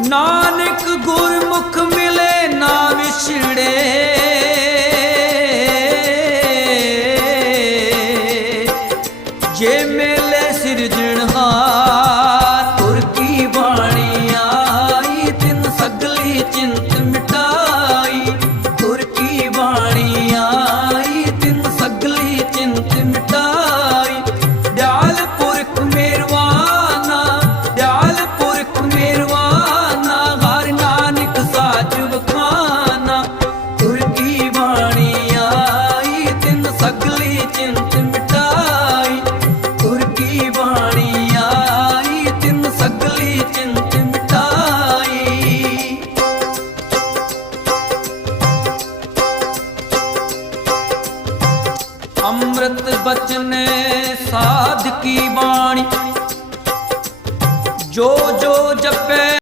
ਨਾਨਕ ਗੁਰਮੁਖ ਮਿਲੇ ਨਾ ਵਿਛੜੇ। ਜੇ ਮਿਲ ਅੰਮ੍ਰਿਤ ਬਚਨੇ ਸਾਧ ਕੀ ਬਾਣੀ? ਜੋ ਜੋ ਜਪੇ